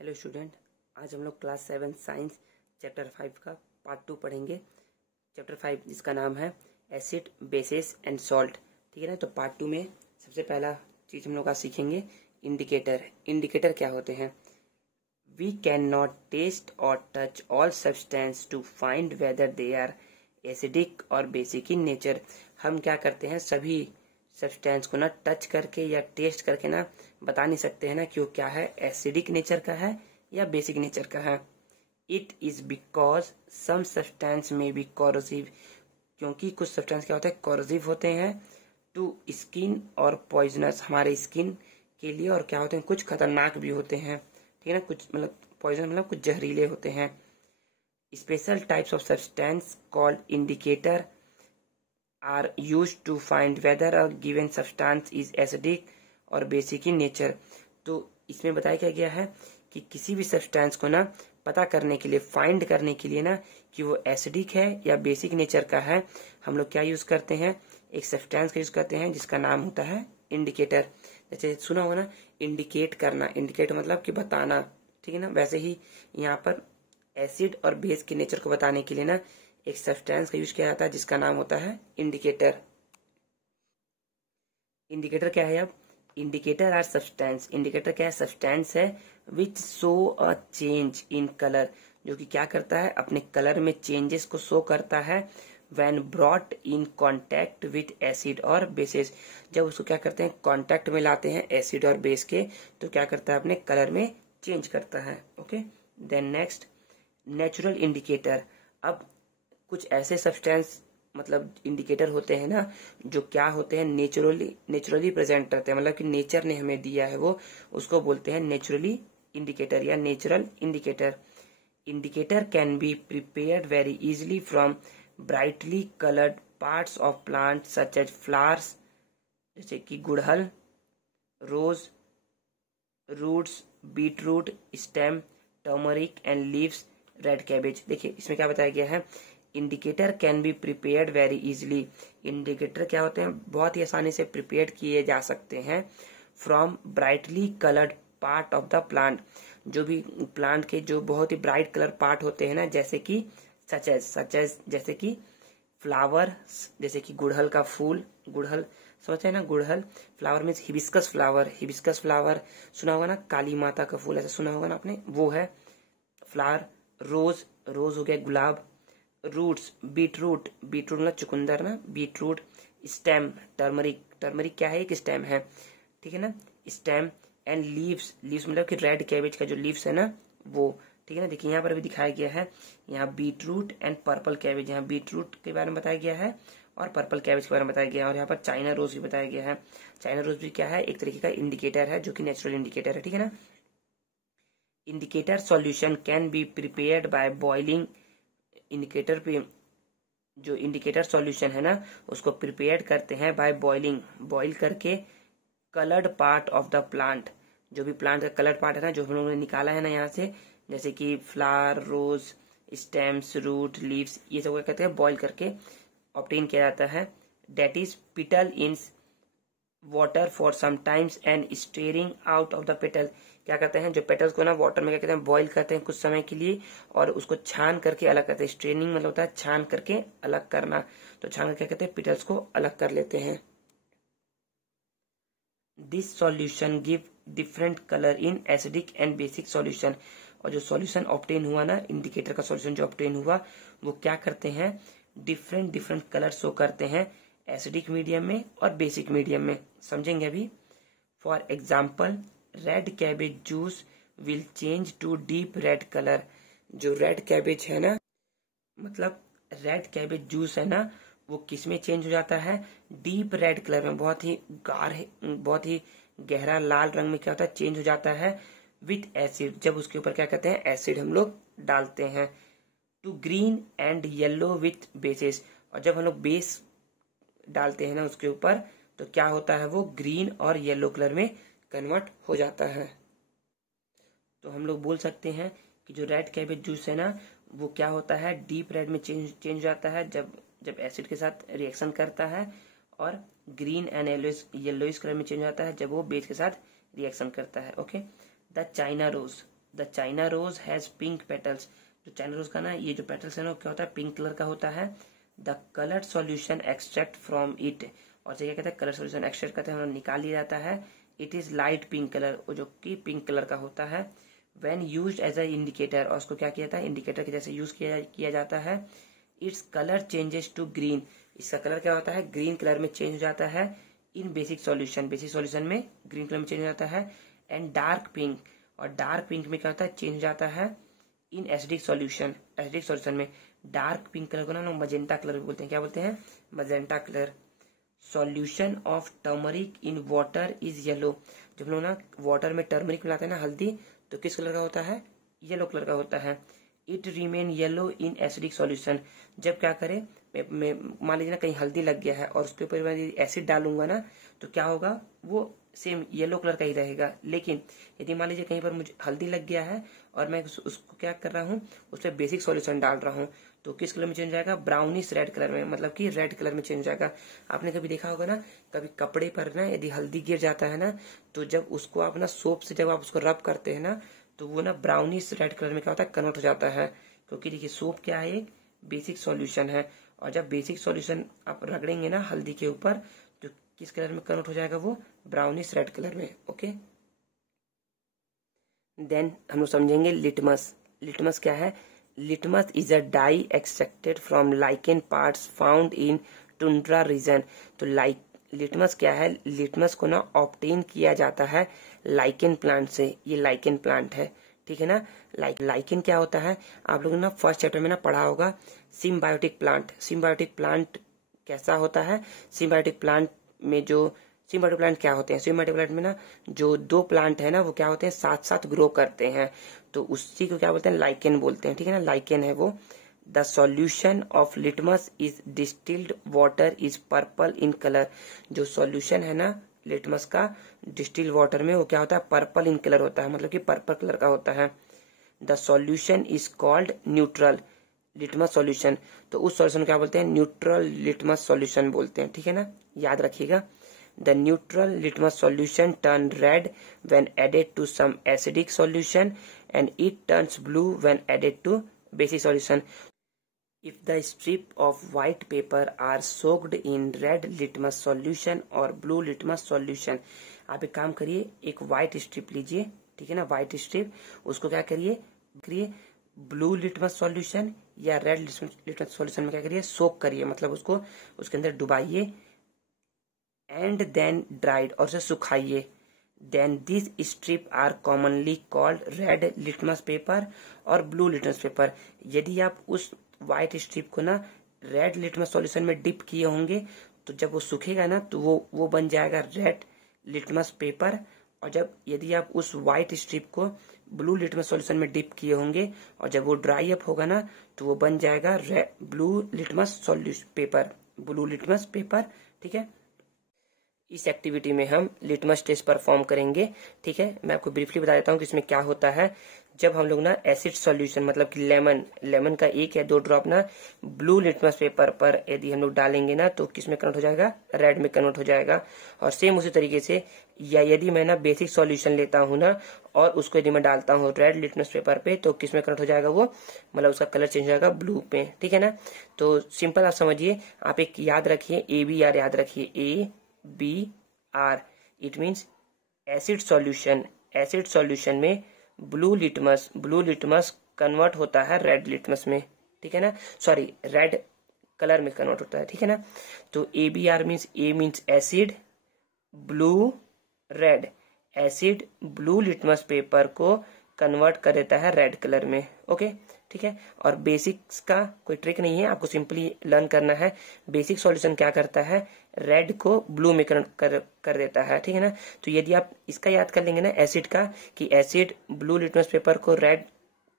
Hello student, आज हम लोग क्लास 7 साइंस चैप्टर 5 का पार्ट 2 पढ़ेंगे। चैप्टर 5 जिसका नाम है एसिड, बेसिस एंड सॉल्ट। ठीक है ना। तो पार्ट 2 में सबसे पहला चीज हम लोग का सीखेंगे इंडिकेटर। इंडिकेटर क्या होते हैं? वी कैन नॉट टेस्ट और touch all substance to find whether they are acidic और बेसिक इन नेचर। हम क्या करते हैं, सभी सब्सटेंस को ना टच करके या टेस्ट करके ना बता नहीं सकते हैं ना कि वो क्या है, एसिडिक नेचर का है या बेसिक नेचर का है। It is because some substance में बी कॉरोसिव, क्योंकि कुछ सब्सटेंस क्या होते हैं, कॉरोसिव होते हैं टू स्किन और पॉइजनस हमारे स्किन के लिए, और क्या होते हैं, कुछ खतरनाक भी होते हैं। ठीक है ना। कुछ मतलब पॉइजन मतलब कुछ जहरीले होते हैं। Special types of substance called indicator are used to find whether a given substance is acidic और basic in nature। तो इसमें बताया क्या गया है कि किसी भी सब्सटेंस को ना पता करने के लिए, फाइंड करने के लिए ना कि वो एसिडिक है या बेसिक नेचर का है, हम लोग क्या यूज करते हैं, एक सब्सटेंस का यूज करते हैं जिसका नाम होता है इंडिकेटर। जैसे सुना होगा ना, इंडिकेट करना, इंडिकेट मतलब कि बताना। ठीक है ना। वैसे ही यहाँ पर एसिड और बेस के नेचर को बताने के लिए ना एक सब्सटेंस का यूज किया जाता है जिसका नाम होता है इंडिकेटर। इंडिकेटर क्या है? अब इंडिकेटर आर सब्सटेंस, इंडिकेटर क्या है, सब्सटेंस है which show a change in colour, जो कि क्या करता है, अपने कलर में चेंजेस को शो करता है when brought in contact with acid और बेसिस। जब उसको क्या करते हैं, कांटेक्ट में लाते हैं एसिड और बेस के, तो क्या करता है, अपने कलर में चेंज करता है। Okay, then next natural indicator. अब कुछ ऐसे सब्सटेंस मतलब इंडिकेटर होते हैं ना जो क्या होते हैं, नेचुरली प्रेजेंट रहते हैं, मतलब कि नेचर ने हमें दिया है वो, उसको बोलते हैं नेचुरली इंडिकेटर या natural indicator. Indicator can be prepared very easily from brightly coloured parts of plant such as flowers, जैसे कि गुड़हल, rose, roots, beetroot, stem, turmeric and leaves, red cabbage. देखिए इसमें क्या बताया गया है, indicator can be prepared very easily. Indicator क्या होते हैं, बहुत ही आसानी से प्रिपेयर किए जा सकते हैं from brightly coloured part of the plant, जो भी प्लांट के जो बहुत ही ब्राइट कलर पार्ट होते हैं ना, जैसे कि सच एज जैसे कि फ्लावर, जैसे कि गुड़हल का फूल, गुड़हल समझते हैं ना, गुड़हल flower means hibiscus flower, hibiscus flower सुना होगा ना, काली माता का फूल ऐसा सुना होगा ना आपने, वो है फ्लावर। रोज, रोज हो गया गुलाब। रूट्स, बीटरूट, बीटरूट मतलब चुकंदर ना, बीटरूट। स्टेम, टर्मरिक, टर्मरिक क्या है, एक स्टेम है। ठीक है ना, स्टेम। एंड लीव्स, लीव्स मतलब कि रेड कैबेज का जो लीव्स है ना वो। ठीक है ना। देखिए यहाँ पर भी दिखाया गया है, यहाँ बीटरूट एंड पर्पल कैबेज, यहाँ बीटरूट के बारे में बताया गया है और पर्पल कैबेज के बारे में बताया गया है, और यहाँ पर चाइना रोज भी बताया गया है। चाइना रोज भी क्या है, एक तरीके का इंडिकेटर है जो कि नेचुरल इंडिकेटर है। ठीक है ना। Indicator solution can be prepared by boiling. Indicator पे जो इंडिकेटर सॉल्यूशन है ना उसको प्रिपेयर करते हैं बाय बॉइलिंग, बॉइल करके coloured part of the plant, जो भी प्लांट का कलर्ड पार्ट है ना, जो हम लोगों ने निकाला है ना यहाँ से, जैसे कि फ्लावर, रोज, स्टेम्स, रूट, लीव्स, ये सब क्या कहते हैं, बॉइल करके ऑब्टेन किया जाता है। That is petal in water for some times and stirring out of the petal. क्या करते हैं, जो पेटल्स को ना वाटर में क्या कहते हैं, बॉईल करते हैं कुछ समय के लिए, और उसको छान करके अलग करते हैं। स्ट्रेनिंग मतलब होता है छान करके अलग करना, तो छान करके क्या कहते हैं, पेटल्स को अलग कर लेते हैं। This solution give different colour in acidic and basic solution. और जो सॉल्यूशन ऑब्टेन हुआ ना, इंडिकेटर का सॉल्यूशन जो ऑब्टेन हुआ, वो क्या करते हैं, डिफरेंट कलर शो करते हैं एसिडिक मीडियम में और बेसिक मीडियम में। समझेंगे अभी। For example red cabbage juice will change to deep red colour. जो रेड कैबेज है ना, मतलब रेड कैबेज जूस है ना, वो किस में चेंज हो जाता है, डीप रेड कलर में, बहुत ही बहुत ही गहरा लाल रंग में क्या होता है, चेंज हो जाता है विथ एसिड, जब उसके ऊपर क्या कहते हैं, एसिड हम लोग डालते हैं। To green and yellow with bases, और जब हम लोग बेस डालते हैं ना उसके ऊपर, तो क्या होता है, वो ग्रीन और येलो कलर में कन्वर्ट हो जाता है। तो हम लोग बोल सकते हैं कि जो रेड कैबेज जूस है ना, वो क्या होता है, डीप रेड में चेंज हो जाता है जब एसिड के साथ रिएक्शन करता है, और ग्रीन एंड येलोइश कलर में चेंज हो जाता है जब वो बेस के साथ रिएक्शन करता है। Okay. The China rose, the China rose has pink petals. जो चाइना रोज का ना ये जो पेटल्स है ना क्या होता है, पिंक कलर का होता है। The colour solution extract from it, और क्या कहते हैं, कलर सॉल्यूशन एक्सट्रैक्ट करते हैं, निकाल लिया जाता है। It is light pink colour, जो कि पिंक कलर का होता है। When used as a indicator, और उसको क्या किया जाता है, इंडिकेटर के जैसे यूज किया जाता है। Its colour changes to green, इसका कलर क्या होता है, ग्रीन कलर में चेंज हो जाता है। इन बेसिक सॉल्यूशन, बेसिक सॉल्यूशन में ग्रीन कलर में चेंज हो जाता है। एंड डार्क पिंक, और डार्क पिंक में क्या होता है, चेंज हो जाता है। In acidic solution, acidic solution में डार्क पिंक कलर को ना लोग मजेंटा कलर बोलते हैं, क्या बोलते हैं, magenta colour. Solution of turmeric in water is yellow, जब लोग ना वाटर में टर्मरिक मिलाते हैं ना, हल्दी, तो किस कलर का होता है, येलो कलर का होता है। It remain yellow in acidic solution, जब क्या करे, मान लीजिए ना कहीं हल्दी लग गया है और उसके ऊपर मैं एसिड डालूंगा ना, तो क्या होगा, वो सेम येलो कलर का ही रहेगा। लेकिन यदि मान लीजिए कहीं पर मुझे हल्दी लग गया है और मैं उसको क्या कर रहा हूँ, उस पर बेसिक सॉल्यूशन डाल रहा हूँ, तो किस कलर में चेंज हो जाएगा, ब्राउनिश रेड कलर में, मतलब कि रेड कलर में चेंज हो जाएगा। आपने कभी देखा होगा ना, कभी कपड़े पर ना यदि हल्दी गिर जाता है ना, तो जब उसको आप ना सोप से जब आप उसको रब करते हैं ना, तो वो ना ब्राउनिश रेड कलर में क्या होता है, कन्वर्ट हो जाता है। क्योंकि देखिए सोप क्या है, एक बेसिक सॉल्यूशन है, और जब बेसिक सॉल्यूशन आप रगड़ेंगे ना हल्दी के ऊपर, तो किस कलर में कन्वर्ट हो जाएगा, वो ब्राउनिश रेड कलर में। ओके, देन हम लोग समझेंगे लिटमस। लिटमस क्या है, litmus is a dye extracted from lichen parts found in tundra region. तो लिटमस क्या है, लिटमस को ना ऑब्टेन किया जाता है लाइकेन प्लांट से, ये लाइकेन प्लांट है, ठीक है ना। लाइकेन क्या होता है, आप लोगों ने ना फर्स्ट चैप्टर में ना पढ़ा होगा, सिम्बायोटिक प्लांट। सिम्बायोटिक प्लांट कैसा होता है, सिम्बायोटिक प्लांट में जो सिम्बायोटिक प्लांट क्या होते हैं, सिम्बायोटिक प्लांट में ना जो दो प्लांट है ना, वो क्या होते हैं, साथ साथ ग्रो करते हैं, तो उसी को क्या बोलते हैं, लाइकेन बोलते हैं, ठीक है ना, लाइकेन है वो। The solution of litmus is distilled water is purple in colour. जो सॉल्यूशन है ना लिटमस का डिस्टिल्ड वाटर में, वो क्या होता है, पर्पल इन कलर होता है, मतलब कि पर्पल कलर का होता है। The solution is called neutral litmus solution, तो उस सॉल्यूशन क्या बोलते हैं, न्यूट्रल लिटमस सॉल्यूशन बोलते हैं, ठीक है ना, याद रखिएगा। The neutral litmus solution turn red when added to some acidic solution and it turns blue when added to basic solution. If the strip of white paper are soaked in red litmus solution or blue litmus solution, आप एक काम करिए, एक white strip लीजिए, ठीक है ना, white strip, उसको क्या करिए ब्लू लिटमस सॉल्यूशन या रेड लिटमस सॉल्यूशन में क्या करिए, सोक करिए, मतलब उसको उसके अंदर डुबाइए। एंड देन ड्राइड, और उसे सुखाइए। Then this strip are commonly called red litmus paper और ब्लू लिटमस पेपर। यदि आप उस व्हाइट स्ट्रिप को ना रेड लिटमस सॉल्यूशन में डिप किए होंगे, तो जब वो सूखेगा ना, तो वो बन जाएगा रेड लिटमस पेपर। और जब यदि आप उस व्हाइट स्ट्रिप को ब्लू लिटमस सॉल्यूशन में डिप किए होंगे, और जब वो ड्राई अप होगा ना, तो वो बन जाएगा blue litmus solution paper, blue litmus paper, ठीक है। इस एक्टिविटी में हम लिटमस टेस्ट परफॉर्म करेंगे, ठीक है। मैं आपको ब्रीफली बता देता हूँ कि इसमें क्या होता है। जब हम लोग ना एसिड सॉल्यूशन, मतलब कि लेमन का 1 या 2 ड्रॉप ना ब्लू लिटमस पेपर पर यदि हम लोग डालेंगे ना, तो किस में कन्वर्ट हो जाएगा, रेड में कन्वर्ट हो जाएगा। और सेम उसी तरीके से या यदि मैं ना बेसिक सॉल्यूशन लेता हूँ ना, और उसको यदि मैं डालता हूँ रेड लिटमस पेपर पे, तो किस में कन्वर्ट हो जाएगा, वो मतलब उसका कलर चेंज हो जाएगा ब्लू पे, ठीक है ना। तो सिंपल आप समझिए, आप एक याद रखिए, ABR याद रखिए, ABR, it means acid solution. Acid solution में ब्लू लिटमस कन्वर्ट होता है रेड लिटमस में, ठीक है ना, सॉरी रेड कलर में कन्वर्ट होता है, ठीक है ना। तो ABR means A means acid, blue red, acid blue litmus paper को कन्वर्ट कर देता है रेड कलर में, ओके, ठीक है। और बेसिक्स का कोई ट्रिक नहीं है, आपको सिंपली लर्न करना है। बेसिक सॉल्यूशन क्या करता है, रेड को ब्लू में कर देता है, ठीक है ना। तो यदि आप इसका याद कर लेंगे ना एसिड का, कि एसिड ब्लू लिटमस पेपर को रेड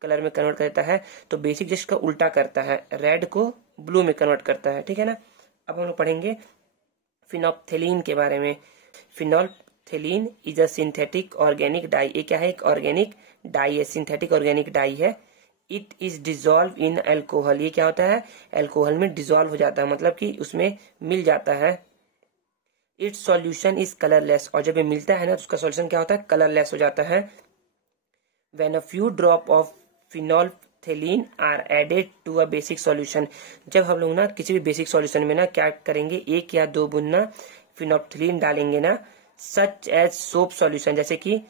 कलर में कन्वर्ट कर देता है, तो बेसिक जस्ट का उल्टा करता है, रेड को ब्लू में कन्वर्ट करता है, ठीक है ना। अब हम लोग पढ़ेंगे फिनोल्फथेलीन के बारे में। Phenolphthalein is a synthetic organic dye. ये क्या है, एक ऑर्गेनिक डाई है, सिंथेटिक ऑर्गेनिक डाई है। It is dissolve in alcohol. ये क्या होता है, एल्कोहल में डिजोल्व हो जाता है, मतलब कि उसमें मिल जाता है। इट्स सॉल्यूशन इज कलरलेस, और जब ये मिलता है ना, तो उसका सॉल्यूशन क्या होता है, कलरलेस हो जाता है। When a few drop of phenolphthalein are added to a basic solution, जब हम लोग ना किसी भी बेसिक सॉल्यूशन में ना क्या करेंगे, 1 या 2 बूंद ना फिनोल्फथेलीन डालेंगे ना, सच एज सोप सॉल्यूशन, जैसे कि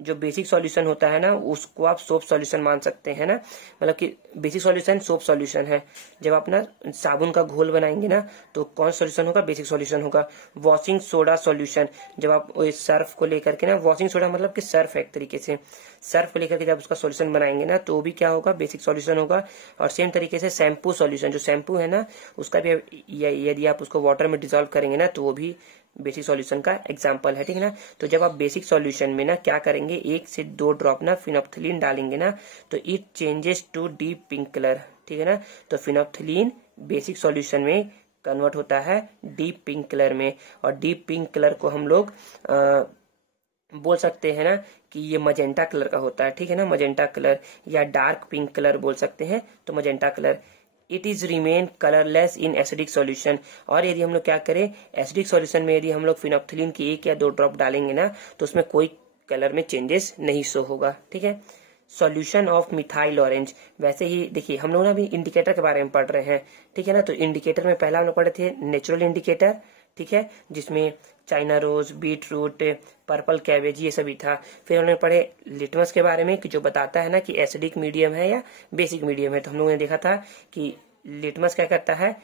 जो बेसिक सॉल्यूशन होता है ना उसको आप सोप सॉल्यूशन मान सकते हैं ना, मतलब कि बेसिक सॉल्यूशन सोप सॉल्यूशन है। जब आप ना साबुन का घोल बनाएंगे ना तो कौन सॉल्यूशन होगा, बेसिक सॉल्यूशन होगा। वॉशिंग सोडा सॉल्यूशन, जब आप सर्फ को लेकर के ना, वॉशिंग सोडा मतलब कि सर्फ है एक तरीके से, सर्फ को लेकर के जब उसका सॉल्यूशन बनाएंगे ना तो भी क्या होगा, बेसिक सॉल्यूशन होगा। और सेम तरीके से शैम्पू सॉल्यूशन, जो शैम्पू है ना उसका भी यदि आप उसको वाटर में डिजोल्व करेंगे ना तो वो भी बेसिक सॉल्यूशन का एग्जांपल है, ठीक है ना। तो जब आप बेसिक सॉल्यूशन में ना क्या करेंगे, 1 से 2 ड्रॉप ना फिनोल्फथेलीन डालेंगे ना तो it changes to deep pink colour, ठीक है ना। तो फिनोल्फथेलीन बेसिक सॉल्यूशन में कन्वर्ट होता है डीप पिंक कलर में, और डीप पिंक कलर को हम लोग बोल सकते हैं ना कि ये मजेंटा कलर का होता है, ठीक है ना, मजेंटा कलर, या डार्क पिंक कलर बोल सकते हैं, तो magenta colour. It is remain colourless in acidic solution, और यदि हम लोग क्या करें, एसिडिक सॉल्यूशन में यदि हम लोग फिनोल्फथेलीन की 1 या 2 ड्रॉप डालेंगे ना तो उसमें कोई कलर में चेंजेस नहीं शो होगा, ठीक है। सॉल्यूशन ऑफ मिथाइल ऑरेंज, वैसे ही देखिए हम लोग ना अभी इंडिकेटर के बारे में पढ़ रहे हैं, ठीक है ना। तो इंडिकेटर में पहला हम लोग पढ़े थे नेचुरल इंडिकेटर, ठीक है, जिसमें China rose, beetroot, purple cabbage ये सभी था। फिर हमने पढ़े लिटमस के बारे में कि जो बताता है ना कि एसिडिक मीडियम है या बेसिक मीडियम है। तो हम लोगों ने देखा था कि लिटमस क्या करता है,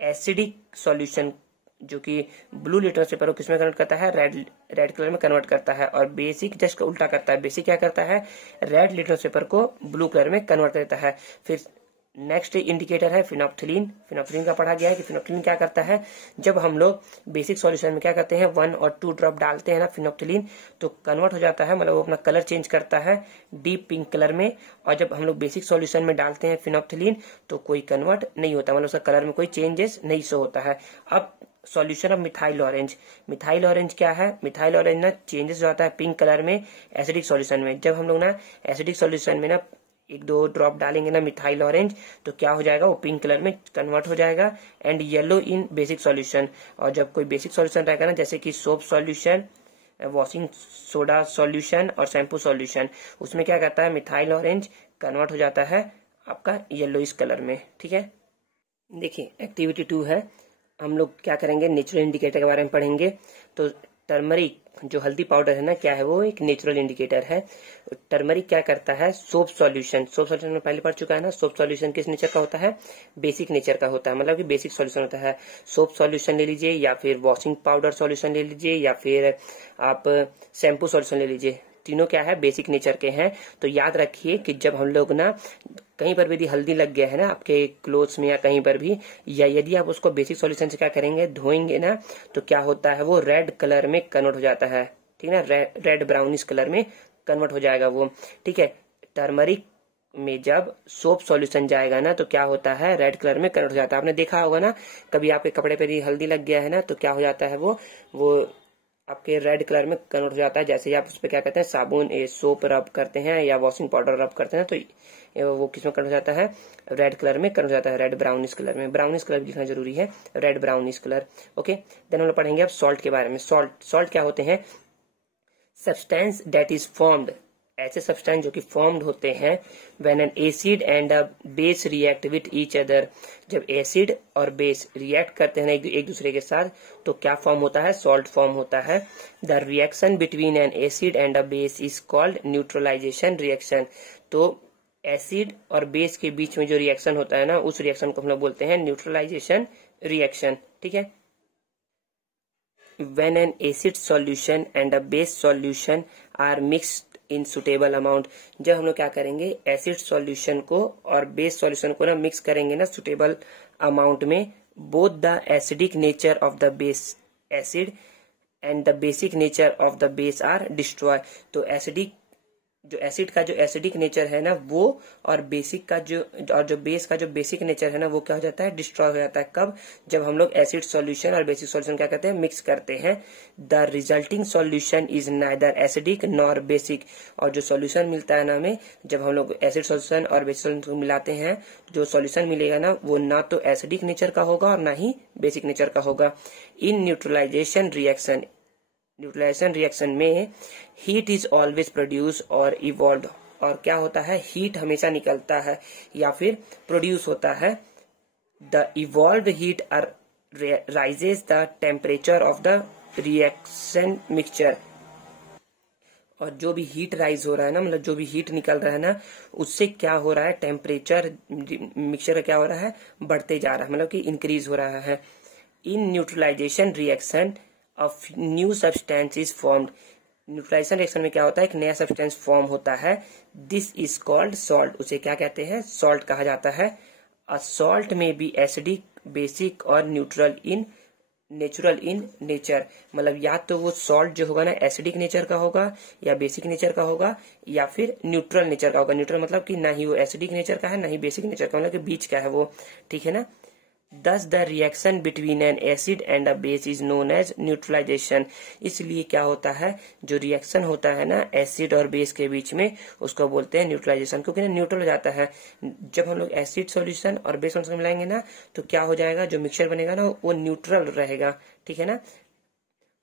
एसिडिक सॉल्यूशन जो कि ब्लू लिटमस पेपर को किसमें कन्वर्ट करता है, रेड कलर में कन्वर्ट करता है, और बेसिक जस्ट उल्टा करता है, बेसिक क्या करता है, रेड लिटमस पेपर को ब्लू कलर में कन्वर्ट करता है। फिर नेक्स्ट इंडिकेटर है फिनोल्फथेलीन, फिनोल्फथेलीन का पढ़ा गया है कि फिनोल्फथेलीन क्या करता है, जब हम लोग बेसिक सॉल्यूशन में क्या करते हैं 1 और 2 ड्रॉप डालते हैं ना फिनोल्फथेलीन तो कन्वर्ट हो जाता है, मतलब वो अपना कलर चेंज करता है डीप पिंक कलर में। और जब हम लोग बेसिक सॉल्यूशन में डालते हैं फिनोल्फथेलीन तो कोई कन्वर्ट नहीं होता, मतलब उसका कलर में कोई चेंजेस नहीं शो होता है। अब solution of methyl orange, methyl orange क्या है, मिथाइल ऑरेंज ना चेंजेस जो आता है पिंक कलर में एसिडिक सॉल्यूशन में। जब हम लोग ना एसिडिक सॉल्यूशन में ना 1-2 ड्रॉप डालेंगे ना मिथाइल ऑरेंज तो क्या हो जाएगा, वो पिंक कलर में कन्वर्ट हो जाएगा, and yellow in basic solution. और जब कोई बेसिक सॉल्यूशन रहेगा ना जैसे कि soap solution, washing soda solution और शैम्पू सॉल्यूशन, उसमें क्या करता है मिथाइल ऑरेंज कन्वर्ट हो जाता है आपका येलो इस कलर में, ठीक है। देखिए एक्टिविटी 2 है, हम लोग क्या करेंगे, नेचुरल इंडिकेटर के बारे में पढ़ेंगे। तो टर्मरिक जो हल्दी पाउडर है ना क्या है, वो एक नेचुरल इंडिकेटर है। टर्मरिक क्या करता है, सोप सॉल्यूशन, सोप सॉल्यूशन में पहले पढ़ चुका है ना, सोप सॉल्यूशन किस नेचर का होता है, बेसिक नेचर का होता है, मतलब कि बेसिक सॉल्यूशन होता है। सोप सॉल्यूशन ले लीजिए, या फिर वॉशिंग पाउडर सॉल्यूशन ले लीजिए, या फिर आप शैम्पू सॉल्यूशन ले लीजिए, तीनों क्या है, बेसिक नेचर के हैं। तो याद रखिए कि जब हम लोग ना कहीं पर भी यदि हल्दी लग गया है ना आपके क्लोथ्स में या कहीं पर भी, या यदि आप उसको बेसिक सॉल्यूशन से क्या करेंगे, धोएंगे ना तो क्या होता है, वो रेड कलर में कन्वर्ट हो जाता है, ठीक है ना, रेड ब्राउनिश कलर में कन्वर्ट हो जाएगा वो, ठीक है। टर्मरिक में जब सोप सॉल्यूशन जाएगा ना तो क्या होता है, रेड कलर में कन्वर्ट हो जाता है। आपने देखा होगा ना कभी आपके कपड़े पे यदि हल्दी लग गया है ना तो क्या हो जाता है, वो आपके रेड कलर में कन्वर्ट हो जाता है। जैसे ही आप उस पर क्या कहते हैं, साबुन सोप रब करते हैं या वॉशिंग पाउडर रब करते हैं तो वो किसमें कन्वर्ट हो जाता है, रेड कलर में कन्वर्ट हो जाता है, रेड ब्राउनिश कलर में। ब्राउनिश कलर भी लिखना जरूरी है, red brownish colour, okay. Then हम लोग पढ़ेंगे अब सॉल्ट के बारे में। सॉल्ट क्या होते हैं, सब्सटेंस दैट इज फॉर्म्ड, ऐसे सब्सटेंस जो कि फॉर्म्ड होते हैं when an acid and a base react with each other, जब एसिड और बेस रिएक्ट करते हैं एक दूसरे के साथ तो क्या फॉर्म होता है, सॉल्ट फॉर्म होता है। The reaction between an acid and a base is called neutralisation reaction. तो एसिड और बेस के बीच में जो रिएक्शन होता है ना उस रिएक्शन को हम लोग बोलते हैं न्यूट्रलाइजेशन रिएक्शन, ठीक है। When an acid solution and a base solution are mixed in suitable amount, जब हम लोग क्या करेंगे, एसिड सॉल्यूशन को और बेस सॉल्यूशन को ना मिक्स करेंगे ना सुटेबल अमाउंट में, both the acidic nature of the base acid and the basic nature of the base are destroy. तो एसिड का जो एसिडिक नेचर है ना वो, और बेसिक का जो बेस का जो बेसिक नेचर है ना वो क्या हो जाता है, डिस्ट्रॉय हो जाता है। कब, जब हम लोग एसिड सॉल्यूशन और बेसिक सॉल्यूशन क्या करते हैं, मिक्स करते हैं। The resulting solution is neither acidic nor basic, और जो सॉल्यूशन मिलता है ना हमें, जब हम लोग एसिड सॉल्यूशन और बेसिक सॉल्यूशन को मिलाते हैं, जो सॉल्यूशन मिलेगा ना वो ना तो एसिडिक नेचर का होगा और ना ही बेसिक नेचर का होगा। इन न्यूट्रलाइजेशन रिएक्शन में हीट इज ऑलवेज प्रोड्यूस और इवॉल्व और क्या होता है, हीट हमेशा निकलता है या फिर प्रोड्यूस होता है। The evolved heat rises the temperature of the reaction mixture. और जो भी हीट राइज हो रहा है ना, मतलब जो भी हीट निकल रहा है ना, उससे क्या हो रहा है, टेम्परेचर मिक्सचर का क्या हो रहा है, बढ़ते जा रहा है, मतलब कि इंक्रीज हो रहा है। In neutralisation reaction of new substance is formed. Neutralisation reaction में क्या होता है, एक नया सब्सटेंस फॉर्म होता है। This is called salt. उसे क्या कहते हैं, सॉल्ट कहा जाता है। अ सॉल्ट में बी एसिडिक, बेसिक और neutral in natural in nature. मतलब या तो वो सॉल्ट जो होगा ना एसिडिक नेचर का होगा या बेसिक नेचर का होगा या फिर न्यूट्रल नेचर का होगा। न्यूट्रल मतलब कि ना ही वो एसिडिक नेचर का है ना ही बेसिक नेचर का, मतलब कि बीच का है वो, ठीक है ना। Thus the reaction between an acid and a base is known as neutralization। इसलिए क्या होता है, जो रिएक्शन होता है ना एसिड और बेस के बीच में, उसको बोलते हैं न्यूट्रलाइजेशन, क्योंकि ना न्यूट्रल हो जाता है। जब हम लोग एसिड सॉल्यूशन और बेस सॉल्यूशन मिलाएंगे ना, तो क्या हो जाएगा, जो मिक्सचर बनेगा ना वो न्यूट्रल रहेगा, ठीक है ना।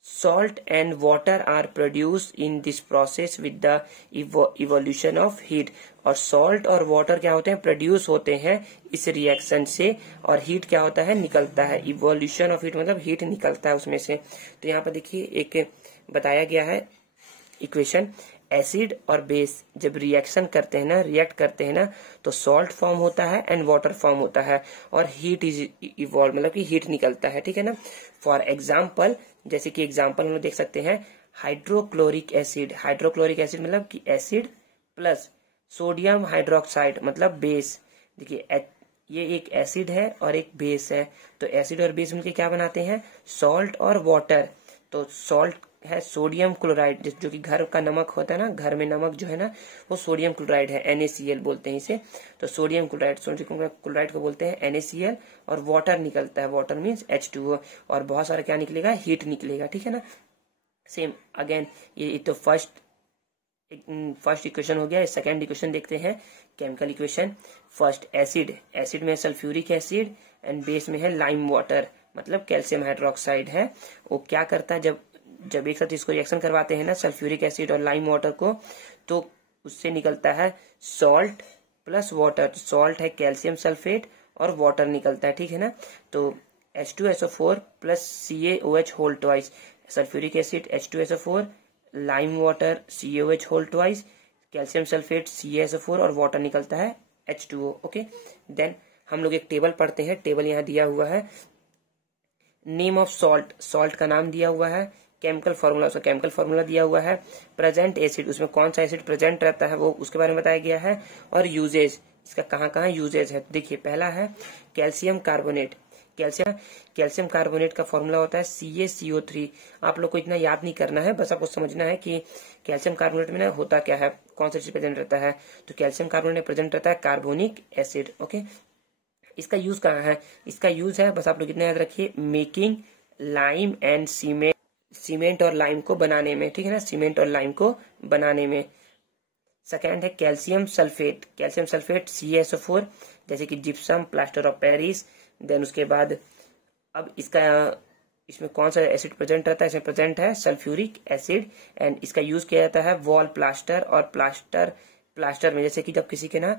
Salt and water are produced in this process with the evolution of heat। और salt और water क्या होते हैं, प्रोड्यूस होते हैं इस रिएक्शन से, और हीट क्या होता है, निकलता है। इवोल्यूशन ऑफ हीट मतलब हीट निकलता है उसमें से। तो यहाँ पर देखिए एक बताया गया है इक्वेशन, एसिड और बेस जब रिएक्शन करते हैं ना, रिएक्ट करते हैं ना, तो सॉल्ट फॉर्म होता है एंड वाटर फॉर्म होता है और हीट इज इवॉल्व, मतलब कि हीट निकलता है, ठीक है ना। फॉर एग्जाम्पल, जैसे कि एग्जाम्पल हम लोग देख सकते हैं, हाइड्रोक्लोरिक एसिड। हाइड्रोक्लोरिक एसिड मतलब कि एसिड प्लस सोडियम हाइड्रोक्साइड मतलब बेस। देखिए ये एक एसिड है और एक बेस है, तो एसिड और बेस मिलकर क्या बनाते हैं, सॉल्ट और वाटर। तो सॉल्ट है सोडियम क्लोराइड, जो कि घर का नमक होता है ना, घर में नमक जो है ना वो सोडियम क्लोराइड है, NaCl बोलते हैं इसे। तो सोडियम क्लोराइड को बोलते हैं NaCl, और वाटर निकलता है, वाटर मीन्स H2O, और बहुत सारा क्या निकलेगा, हीट निकलेगा, ठीक है ना। सेम अगेन ये तो फर्स्ट इक्वेशन हो गया। सेकेंड इक्वेशन देखते हैं, केमिकल इक्वेशन। फर्स्ट एसिड में सल्फ्यूरिक एसिड एंड बेस में है लाइम वाटर, मतलब कैल्शियम हाइड्रोक्साइड है। वो क्या करता है, जब एक साथ इसको रिएक्शन करवाते हैं ना सल्फ्यूरिक एसिड और लाइम वाटर को, तो उससे निकलता है सॉल्ट प्लस वाटर। सॉल्ट है कैल्शियम सल्फेट और वाटर निकलता है, ठीक है ना। तो H2SO4 plus CaOH whole twice, sulphuric acid H2SO4, lime water CaOH whole twice, calcium sulphate CaSO4 और वाटर निकलता है H2O। ओके, देन हम लोग एक टेबल पढ़ते हैं। टेबल यहाँ दिया हुआ है, नेम ऑफ सॉल्ट, सॉल्ट का नाम दिया हुआ है, केमिकल फार्मूला, उसका केमिकल फार्मूला दिया हुआ है, प्रेजेंट एसिड, उसमें कौन सा एसिड प्रेजेंट रहता है वो उसके बारे में बताया गया है, और यूजेज, इसका कहाँ कहाँ यूजेज है। देखिए पहला है कैल्शियम कार्बोनेट। कैल्शियम कार्बोनेट का फॉर्मूला होता है CaCO3। आप लोग को इतना याद नहीं करना है, बस आपको समझना है कि कैल्शियम कार्बोनेट में ना होता क्या है, कौन सा चीज प्रेजेंट रहता है। तो कैल्शियम कार्बोनेट प्रेजेंट रहता है कार्बोनिक एसिड। ओके, इसका यूज कहाँ है, इसका यूज है, बस आप लोग इतना याद रखिए, मेकिंग लाइम एंड सीमेंट और लाइम को बनाने में, ठीक है ना, सीमेंट और लाइम को बनाने में। सेकेंड है कैल्शियम सल्फेट CaSO4, जैसे कि gypsum, plaster of Paris. Then उसके बाद अब इसमें कौन सा एसिड प्रेजेंट रहता है, इसमें प्रेजेंट है सल्फ्यूरिक एसिड, एंड इसका यूज किया जाता है वॉल प्लास्टर और प्लास्टर में। जैसे कि जब किसी के ना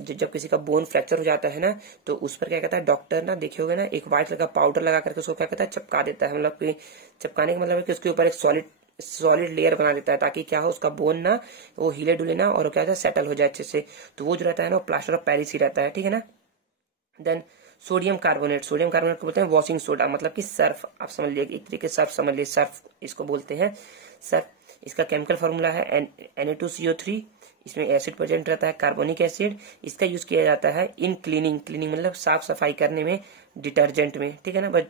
जब किसी का बोन फ्रैक्चर हो जाता है ना, तो उस पर क्या कहता है डॉक्टर ना, देखे होगे ना, एक व्हाइट कलर का पाउडर लगा करके उसको क्या कहता है, चिपका देता है। मतलब कि चिपकाने का मतलब है कि उसके ऊपर एक सॉलिड लेयर बना देता है, ताकि क्या हो, उसका बोन ना वो हिले डुले ना, और क्या होता है सेटल हो जाए अच्छे से। तो वो जो रहता है ना, प्लास्टर ऑफ पेरिस ही रहता है, ठीक है ना। देन सोडियम कार्बोनेट को बोलते हैं वॉशिंग सोडा, मतलब कि सर्फ, आप समझ लीजिए एक तरीके से सर्फ समझ लीजिए, सर्फ इसको बोलते हैं सर्फ। इसका केमिकल फॉर्मूला है Na2CO3, इसमें एसिड प्रेजेंट रहता है कार्बोनिक एसिड। इसका यूज किया जाता है इन क्लीनिंग मतलब साफ सफाई करने में, डिटर्जेंट में, ठीक है ना, बस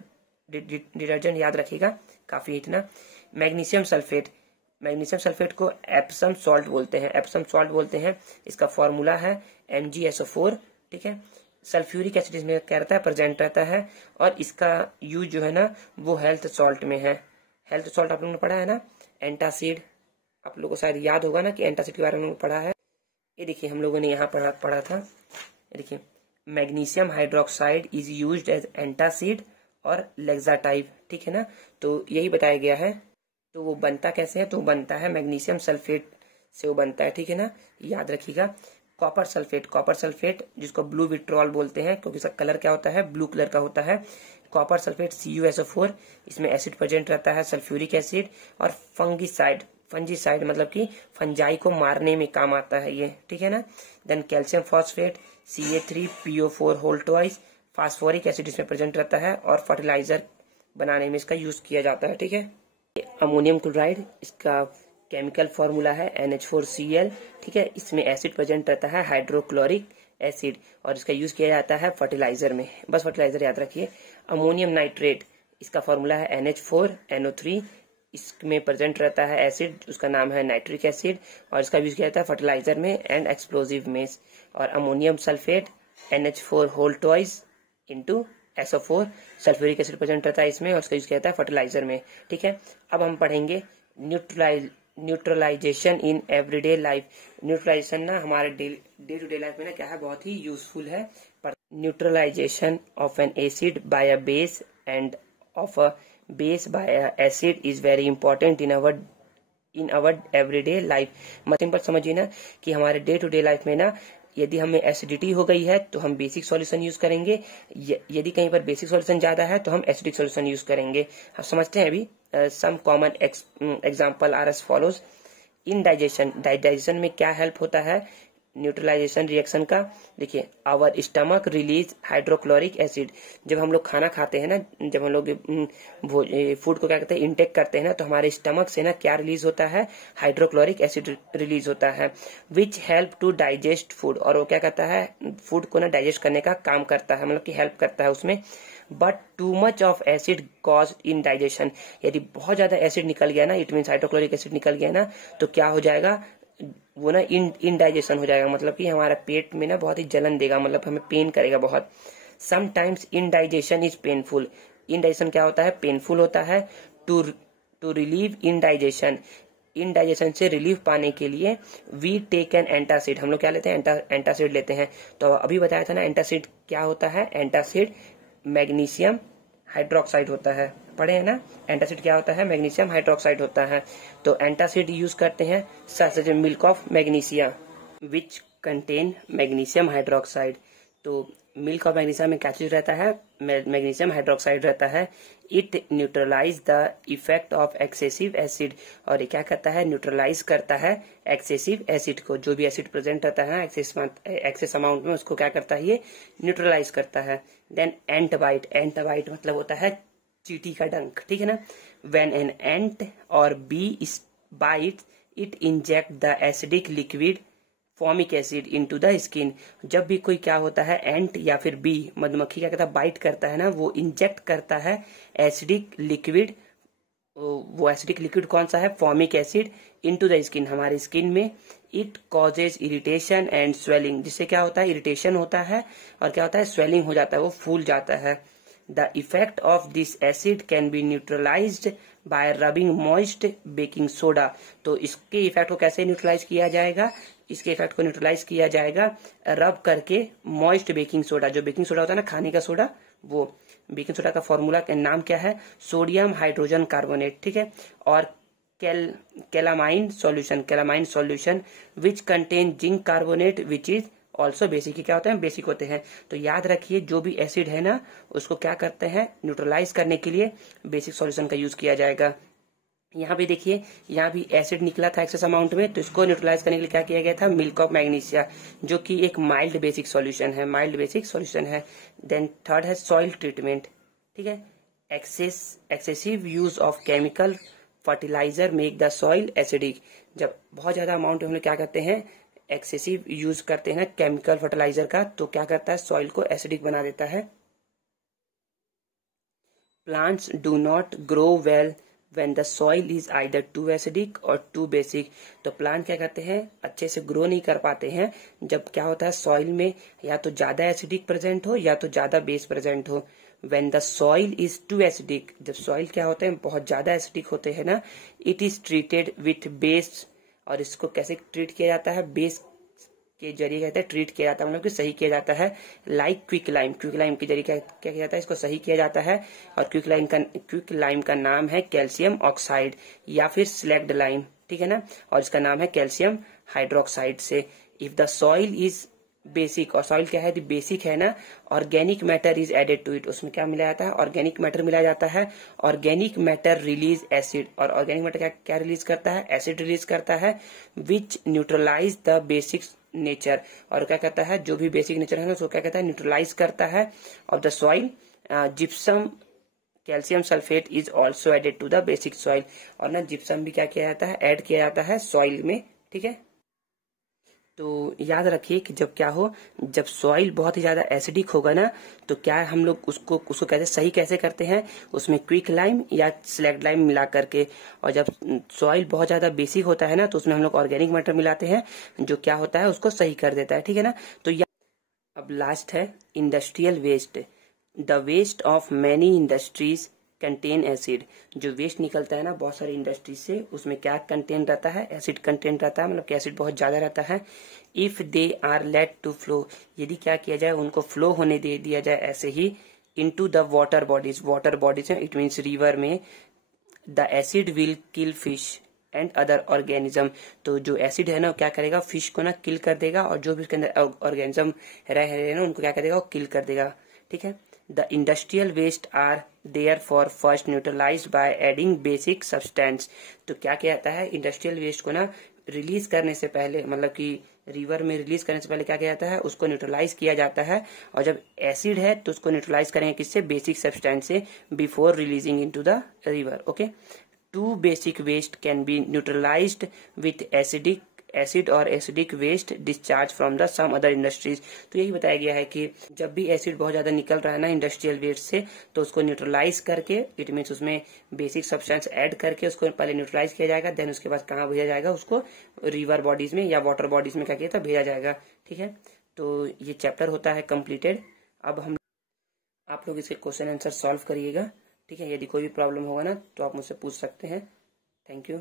डिटर्जेंट याद रखिएगा काफी इतना। मैग्नीशियम सल्फेट को एप्सम सॉल्ट बोलते हैं। इसका फॉर्मूला है MgSO4, ठीक है। सल्फ्यूरिक एसिड इसमें क्या रहता है, प्रेजेंट रहता है, और इसका यूज जो है ना वो हेल्थ सॉल्ट में है। हेल्थ सॉल्ट आप लोगों ने पढ़ा है ना, एंटासिड, आप लोगों को शायद याद होगा ना कि एंटासिड के बारे में पढ़ा है। ये देखिए हम लोगों ने यहाँ पढ़ा था, देखिए magnesium hydroxide is used as antacid और लेक्साटाइव, ठीक है ना। तो यही बताया गया है। तो वो बनता कैसे है, तो बनता है मैग्नीशियम सल्फेट से वो बनता है, ठीक है ना, याद रखिएगा। कॉपर सल्फेट जिसको ब्लू विट्रॉल बोलते हैं क्योंकि इसका कलर क्या होता है, ब्लू कलर का होता है। कॉपर सल्फेट CuSO4, इसमें एसिड प्रेजेंट रहता है, सल्फ्यूरिक एसिड। और फंजीसाइड मतलब कि फंजाई को मारने में काम आता है ये, ठीक है ना। Then calcium phosphate Ca3PO4 whole twice, phosphoric acid इसमें प्रेजेंट रहता है और फर्टिलाइजर बनाने में इसका यूज किया जाता है, ठीक है। अमोनियम क्लोराइड, इसका केमिकल फॉर्मूला है NH4Cl, ठीक है। इसमें एसिड प्रेजेंट रहता है हाइड्रोक्लोरिक एसिड और इसका यूज किया जाता है फर्टिलाइजर में, बस फर्टिलाइजर याद रखिए। अमोनियम नाइट्रेट, इसका फॉर्मूला है NH4NO3, इसमें प्रेजेंट रहता है एसिड, उसका नाम है नाइट्रिक एसिड और इसका यूज किया जाता है फर्टिलाइजर में एंड एक्सप्लोजिव में। और ammonium sulphate NH4 whole twice into SO4, sulphuric acid present रहता है इसमें और इसका यूज किया जाता है फर्टिलाइजर में, ठीक है। अब हम पढ़ेंगे neutralisation in everyday life. Neutralisation ना हमारे डे टू डे लाइफ में ना क्या है, बहुत ही यूजफुल है। पर neutralisation of an acid by a base and of a base by an acid is very important in our everyday life. मतलब समझिए ना कि हमारे डे टू डे लाइफ में ना यदि हमें एसिडिटी हो गई है तो हम बेसिक सॉल्यूशन यूज करेंगे, यदि कहीं पर बेसिक सॉल्यूशन ज्यादा है तो हम एसिडिक सॉल्यूशन यूज करेंगे। आप समझते हैं अभी। Some common example are as follows. In digestion में क्या हेल्प होता है न्यूट्रलाइजेशन रिएक्शन का, देखिए। Our stomach release hydrochloric acid, जब हम लोग खाना खाते हैं ना, जब हम लोग फूड को क्या कहते हैं इंटेक करते हैं ना, तो हमारे स्टमक से ना क्या रिलीज होता है, हाइड्रोक्लोरिक एसिड रिलीज होता है, which help to digest food, और वो क्या करता है फूड को ना डाइजेस्ट करने का काम करता है, मतलब कि हेल्प करता है उसमें। But too much of acid cause in digestion, यदि बहुत ज्यादा एसिड निकल गया ना, इट मीन हाइड्रोक्लोरिक एसिड निकल गया ना, तो क्या हो जाएगा, वो ना इनडाइजेशन हो जाएगा, मतलब कि हमारा पेट में ना बहुत ही जलन देगा, मतलब हमें पेन करेगा बहुत। Sometimes indigestion is painful, indigestion क्या होता है, पेनफुल होता है। टू रिलीव इनडाइजेशन से रिलीफ पाने के लिए वी टेक एन एंटासिड, हम लोग क्या लेते हैं, एंटासिड लेते हैं। तो अभी बताया था ना एंटासिड क्या होता है, एंटासिड मैग्नीशियम हाइड्रोक्साइड होता है, पढ़े हैं ना। एंटासिड क्या होता है, मैग्नीशियम हाइड्रोक्साइड होता है। तो एंटासिड यूज करते हैं such milk of magnesia which contain magnesium hydroxide. तो मिल्क ऑफ मैग्नीशिया में क्या चीज रहता है, मैग्नीशियम हाइड्रोक्साइड रहता है। It neutralise the effect of excessive acid, और ये क्या करता है, न्यूट्रलाइज करता है एक्सेसिव एसिड को, जो भी एसिड प्रेजेंट रहता है ना एक्सेस अमाउंट में, उसको क्या करता है, ये न्यूट्रलाइज करता है। देन एंट बाइट मतलब होता है चींटी का डंक, ठीक है ना। व्हेन एन एंट और bee bite it inject the acidic liquid formic acid into the skin. जब भी कोई क्या होता है, एंट या फिर बी मधुमक्खी क्या करता है, बाइट करता है ना, वो इंजेक्ट करता है एसिडिक लिक्विड। वो एसिडिक लिक्विड कौन सा है, formic acid, into the skin, हमारी स्किन में। It causes irritation and swelling, जिससे क्या होता है, इरिटेशन होता है और क्या होता है, स्वेलिंग हो जाता है, वो फूल जाता है। The effect of this acid can be neutralised bye rubbing moist baking soda. तो इसके इफेक्ट को कैसे न्यूट्रलाइज किया जाएगा, इसके इफेक्ट को न्यूट्रलाइज किया जाएगा रब करके मॉइस्ट बेकिंग सोडा, जो बेकिंग सोडा होता है ना खाने का सोडा, वो बेकिंग सोडा का फॉर्मूला का नाम क्या है, सोडियम हाइड्रोजन कार्बोनेट, ठीक है। और calamine solution which contain zinc carbonate which is also basic, क्या होते हैं, बेसिक होते हैं। तो याद रखिए जो भी एसिड है ना, उसको क्या करते हैं, न्यूट्रलाइज करने के लिए बेसिक सॉल्यूशन का यूज किया जाएगा। यहाँ भी देखिए, यहाँ भी एसिड निकला था एक्सेस अमाउंट में, तो इसको न्यूट्रलाइज करने के लिए क्या किया गया था, मिल्क ऑफ मैग्नीशिया, जो कि एक माइल्ड बेसिक सॉल्यूशन है। देन थर्ड है सॉइल ट्रीटमेंट, ठीक है। Excessive use of chemical fertiliser make the soil acidic, जब बहुत ज्यादा अमाउंट में हम लोग क्या करते हैं, एक्सेसिव यूज करते हैं केमिकल फर्टिलाइजर का, तो क्या करता है, सॉइल को एसिडिक बना देता है। Plants do not grow well when the soil is either too acidic or too basic, तो प्लांट क्या करते हैं, अच्छे से ग्रो नहीं कर पाते हैं जब क्या होता है, सॉइल में या तो ज्यादा एसिडिक प्रेजेंट हो या तो ज्यादा बेस प्रेजेंट हो। when the soil is too acidic, जब सॉइल क्या होते हैं, बहुत ज्यादा एसिडिक होते हैं ना, it is treated with base, और इसको कैसे ट्रीट किया जाता है, बेस के जरिए कहते हैं ट्रीट किया जाता है, मतलब कि सही किया जाता है। लाइक क्विक लाइम के जरिए क्या किया जाता है, इसको सही किया जाता है। और क्विक लाइम का नाम है कैल्शियम ऑक्साइड या फिर स्लैग्ड लाइम, ठीक है ना, और इसका नाम है कैल्शियम हाइड्रोक्साइड से। If the soil is basic, और सॉइल क्या है, बेसिक है ना, organic matter is added to it, उसमें क्या मिला जाता है, ऑर्गेनिक मैटर मिलाया जाता है। ऑर्गेनिक मैटर रिलीज एसिड, और ऑर्गेनिक मैटर क्या रिलीज करता है, एसिड रिलीज करता है, विच न्यूट्रलाइज द बेसिक नेचर, और क्या कहता है, जो भी बेसिक नेचर है ना उसको क्या कहता है, न्यूट्रलाइज करता है of the soil. Gypsum calcium sulphate is also added to the basic soil, और ना जिप्सम भी क्या किया जाता है, ऐड किया जाता है सॉइल में, ठीक है। तो याद रखिए कि जब क्या हो, जब सॉइल बहुत ही ज्यादा एसिडिक होगा ना, तो क्या हम लोग उसको कैसे सही कैसे करते हैं, उसमें क्विक लाइम या स्लैग लाइम मिला करके। और जब सॉइल बहुत ज्यादा बेसिक होता है ना, तो उसमें हम लोग ऑर्गेनिक मैटर मिलाते हैं, जो क्या होता है उसको सही कर देता है, ठीक है ना। तो अब लास्ट है industrial waste. The waste of many industries contain acid, जो वेस्ट निकलता है ना बहुत सारी इंडस्ट्री से, उसमें क्या कंटेन रहता है, एसिड कंटेंट रहता है, मतलब कि एसिड बहुत ज्यादा रहता है। If they are let to flow, यदि क्या किया जाए, उनको फ्लो होने दे दिया जाए ऐसे ही, into the water bodies, water bodies है इट मीन्स रिवर में, the acid will kill fish and other organism, तो जो एसिड है ना क्या करेगा, फिश को ना किल कर देगा, और जो भी उसके अंदर ऑर्गेनिज्म रह रहे हैं ना उनको क्या करेगा, वो किल कर देगा, ठीक है। The industrial waste are therefore first neutralised by adding basic substance, तो क्या किया जाता है, इंडस्ट्रियल वेस्ट को ना रिलीज करने से पहले, मतलब कि रिवर में रिलीज करने से पहले क्या किया जाता है, उसको न्यूट्रलाइज किया जाता है, और जब एसिड है तो उसको न्यूट्रलाइज करेंगे किससे, बेसिक सब्सटेंस से, before releasing into the river, okay. To basic waste can be neutralised with acid और acidic waste discharge from the some other industries, तो यही बताया गया है कि जब भी एसिड बहुत ज्यादा निकल रहा है ना इंडस्ट्रियल वेस्ट से, तो उसको न्यूट्रलाइज करके, इट मीन्स उसमें बेसिक सब्सटेंस ऐड करके उसको पहले न्यूट्रलाइज किया जाएगा, देन उसके बाद कहाँ भेजा जाएगा, उसको रिवर बॉडीज में या वाटर बॉडीज में क्या किया था, भेजा जाएगा, ठीक है। तो ये चैप्टर होता है कंप्लीटेड। अब हम आप लोग इसके क्वेश्चन आंसर सॉल्व करिएगा, ठीक है। यदि कोई भी प्रॉब्लम होगा ना तो आप मुझसे पूछ सकते हैं। Thank you.